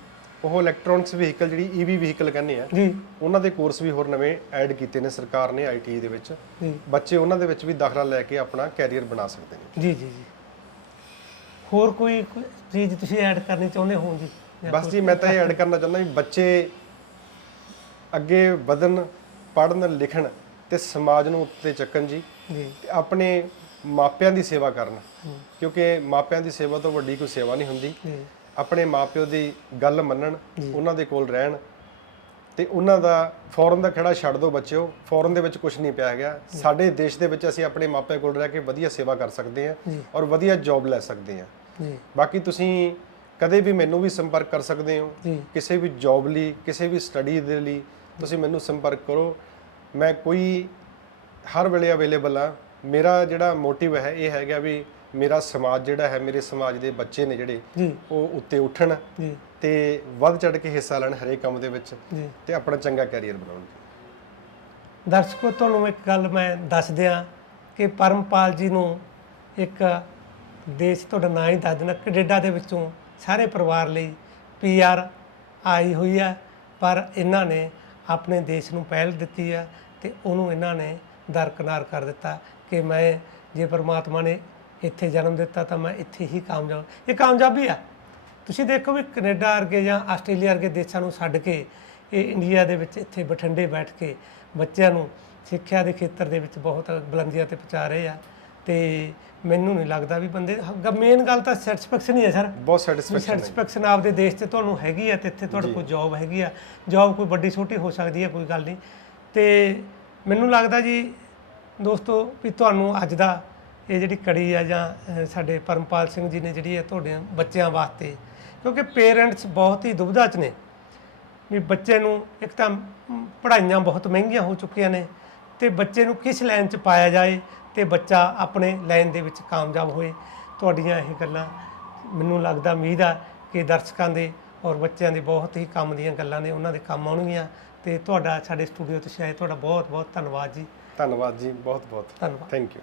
ਉਹ ਇਲੈਕਟ੍ਰੋਨਿਕਸ ਵਹੀਕਲ ਜਿਹੜੀ ਈਵੀ ਵਹੀਕਲ ਕਹਿੰਦੇ ਆ ਜੀ। ਉਹਨਾਂ ਦੇ ਕੋਰਸ ਵੀ ਹੋਰ ਨਵੇਂ ਐਡ ਕੀਤੇ ਨੇ ਸਰਕਾਰ ਨੇ ਆਈਟੀ ਦੇ ਵਿੱਚ। ਬੱਚੇ ਉਹਨਾਂ ਦੇ ਵਿੱਚ ਵੀ ਦਾਖਲਾ ਲੈ ਕੇ ਆਪਣਾ ਕੈਰੀਅਰ ਬਣਾ ਸਕਦੇ ਨੇ। ਜੀ ਜੀ ਜੀ। ਹੋਰ ਕੋਈ ਚੀਜ਼ ਤੁਸੀਂ ਐਡ ਕਰਨੀ ਚਾਹੁੰਦੇ ਹੋ ਜੀ? ਬਸ ਜੀ ਮੈਂ ਤਾਂ ਇਹ ਐਡ ਕਰਨਾ ਚਾਹੁੰਦਾ ਵੀ ਬੱਚੇ ਅੱਗੇ ਵਧਣ ਪੜ੍ਹਨ ਲਿਖਣ ਤੇ ਸਮਾਜ ਨੂੰ ਉੱਤੇ ਚੱਕਣ ਜੀ। ਜੀ ਆਪਣੇ ਮਾਪਿਆਂ ਦੀ ਸੇਵਾ ਕਰਨ। ਕਿਉਂਕਿ ਮਾਪਿਆਂ ਦੀ ਸੇਵਾ ਤੋਂ ਵੱਡੀ ਕੋਈ ਸੇਵਾ ਨਹੀਂ ਹੁੰਦੀ। ਆਪਣੇ ਮਾਪਿਓ ਦੀ ਗੱਲ ਮੰਨਣ ਉਹਨਾਂ ਦੇ ਕੋਲ ਰਹਿਣ ਤੇ ਉਹਨਾਂ ਦਾ ਫੋਰਨ ਦਾ ਖੜਾ ਛੱਡ ਦਿਓ ਬੱਚਿਓ। ਫੋਰਨ ਦੇ ਵਿੱਚ ਕੁਝ ਨਹੀਂ ਪਿਆ ਹੈਗਾ। ਸਾਡੇ ਦੇਸ਼ ਦੇ ਵਿੱਚ ਅਸੀਂ ਆਪਣੇ ਮਾਪਿਆਂ ਕੋਲ ਰਹਿ ਕੇ ਵਧੀਆ ਸੇਵਾ ਕਰ ਸਕਦੇ ਹਾਂ। ਔਰ ਵਧੀਆ ਜੌਬ ਲੈ ਸਕਦੇ ਹਾਂ। ਜੀ। ਬਾਕੀ ਤੁਸੀਂ ਕਦੇ ਵੀ ਮੈਨੂੰ ਵੀ ਸੰਪਰਕ ਕਰ ਸਕਦੇ ਹੋ। ਕਿਸੇ ਵੀ ਜੌਬ ਲਈ ਕਿਸੇ ਵੀ ਸਟੱਡੀ ਦੇ ਲਈ ਤੁਸੀਂ ਮੈਨੂੰ ਸੰਪਰਕ ਕਰੋ। ਮੈਂ ਕੋਈ ਹਰ ਵੇਲੇ ਅਵੇਲੇਬਲ ਆ। ਮੇਰਾ ਜਿਹੜਾ ਮੋਟਿਵ ਹੈ ਇਹ ਹੈਗਾ ਵੀ ਮੇਰਾ ਸਮਾਜ ਜਿਹੜਾ ਹੈ ਮੇਰੇ ਸਮਾਜ ਦੇ ਬੱਚੇ ਨੇ ਜਿਹੜੇ ਉਹ ਉੱਤੇ ਉੱਠਣ ਦਰਸ਼ਕੋ ਤੁਹਾਨੂੰ ਇੱਕ ਗੱਲ ਮੈਂ ਦੱਸ ਦਿਆਂ ਕਿ ਪਰਮਪਾਲ ਜੀ ਨੂੰ ਇੱਕ ਦੇਸ਼ ਤੁਹਾਡਾ ਨਾਂ ਹੀ ਦੱਸ ਦੇਣਾ ਕੈਨੇਡਾ ਦੇ ਵਿੱਚੋਂ ਸਾਰੇ ਪਰਿਵਾਰ ਲਈ ਪੀਆਰ ਆਈ ਹੋਈ ਹੈ ਪਰ ਇਹਨਾਂ ਨੇ ਆਪਣੇ ਦੇਸ਼ ਨੂੰ ਪਹਿਲ ਦਿੱਤੀ ਹੈ ਤੇ ਉਹਨੂੰ ਇਹਨਾਂ ਨੇ ਦਰਕਨਾਰ ਕਰ ਦਿੱਤਾ ਕਿ ਮੈਂ ਜੇ ਪਰਮਾਤਮਾ ਨੇ ਇੱਥੇ ਜਨਮ ਦਿੱਤਾ ਤਾਂ ਮੈਂ ਇੱਥੇ ਹੀ ਕਾਮਯਾਬ ਇਹ ਕਾਮਯਾਬੀ ਆ। ਤੁਸੀਂ ਦੇਖੋ ਵੀ ਕੈਨੇਡਾ ਵਰਗੇ ਜਾਂ ਆਸਟ੍ਰੇਲੀਆ ਵਰਗੇ ਦੇਸ਼ਾਂ ਨੂੰ ਛੱਡ ਕੇ ਇਹ ਇੰਡੀਆ ਦੇ ਵਿੱਚ ਇੱਥੇ ਬਠਿੰਡੇ ਬੈਠ ਕੇ ਬੱਚਿਆਂ ਨੂੰ ਸਿੱਖਿਆ ਦੇ ਖੇਤਰ ਦੇ ਵਿੱਚ ਬਹੁਤ ਬੁਲੰਦੀਆਂ ਤੇ ਪਹੁੰਚਾ ਰਹੇ ਆ ਤੇ ਮੈਨੂੰ ਨਹੀਂ ਲੱਗਦਾ ਵੀ ਬੰਦੇ ਮੇਨ ਗੱਲ ਤਾਂ ਸੈਟੀਸਫੈਕਸ਼ਨ ਹੀ ਹੈ ਸਰ। ਬਹੁਤ ਸੈਟੀਸਫੈਕਸ਼ਨ ਸੈਟੀਸਫੈਕਸ਼ਨ ਆਪਦੇ ਦੇਸ਼ 'ਚ ਤੁਹਾਨੂੰ ਹੈਗੀ ਆ ਤੇ ਇੱਥੇ ਤੁਹਾਡੇ ਕੋਲ ਜੌਬ ਹੈਗੀ ਆ। ਜੌਬ ਕੋਈ ਵੱਡੀ ਛੋਟੀ ਹੋ ਸਕਦੀ ਹੈ ਕੋਈ ਗੱਲ ਨਹੀਂ। ਤੇ ਮੈਨੂੰ ਲੱਗਦਾ ਜੀ, ਦੋਸਤੋ, ਵੀ ਤੁਹਾਨੂੰ ਅੱਜ ਦਾ ਇਹ ਜਿਹੜੀ ਕੜੀ ਆ ਜਾਂ ਸਾਡੇ ਪਰਮਪਾਲ ਸਿੰਘ ਜੀ ਨੇ ਜਿਹੜੀ ਹੈ ਤੁਹਾਡੇ ਬੱਚਿਆਂ ਵਾਸਤੇ, ਕਿਉਂਕਿ ਪੇਰੈਂਟਸ ਬਹੁਤ ਹੀ ਦੁਬਿਧਾ 'ਚ ਨੇ। ਵੀ ਬੱਚੇ ਨੂੰ ਇੱਕ ਤਾਂ ਪੜ੍ਹਾਈਆਂ ਬਹੁਤ ਮਹਿੰਗੀਆਂ ਹੋ ਚੁੱਕੀਆਂ ਨੇ ਤੇ ਬੱਚੇ ਨੂੰ ਕਿਸ ਲਾਈਨ 'ਚ ਪਾਇਆ ਜਾਏ ਤੇ ਬੱਚਾ ਆਪਣੇ ਲਾਈਨ ਦੇ ਵਿੱਚ ਕਾਮਯਾਬ ਹੋਏ। ਤੁਹਾਡੀਆਂ ਇਹ ਗੱਲਾਂ ਮੈਨੂੰ ਲੱਗਦਾ ਉਮੀਦ ਆ ਕਿ ਦਰਸ਼ਕਾਂ ਦੇ ਔਰ ਬੱਚਿਆਂ ਦੇ ਬਹੁਤ ਹੀ ਕੰਮ ਦੀਆਂ ਗੱਲਾਂ ਨੇ, ਉਹਨਾਂ ਦੇ ਕੰਮ ਆਉਣਗੀਆਂ। ਤੇ ਤੁਹਾਡਾ ਸਾਡੇ ਸਟੂਡੀਓ ਤੇ ਸ਼ਾਇਦ ਤੁਹਾਡਾ ਬਹੁਤ ਬਹੁਤ ਧੰਨਵਾਦ ਜੀ। ਧੰਨਵਾਦ ਜੀ ਬਹੁਤ ਬਹੁਤ ਧੰਨਵਾਦ। Thank you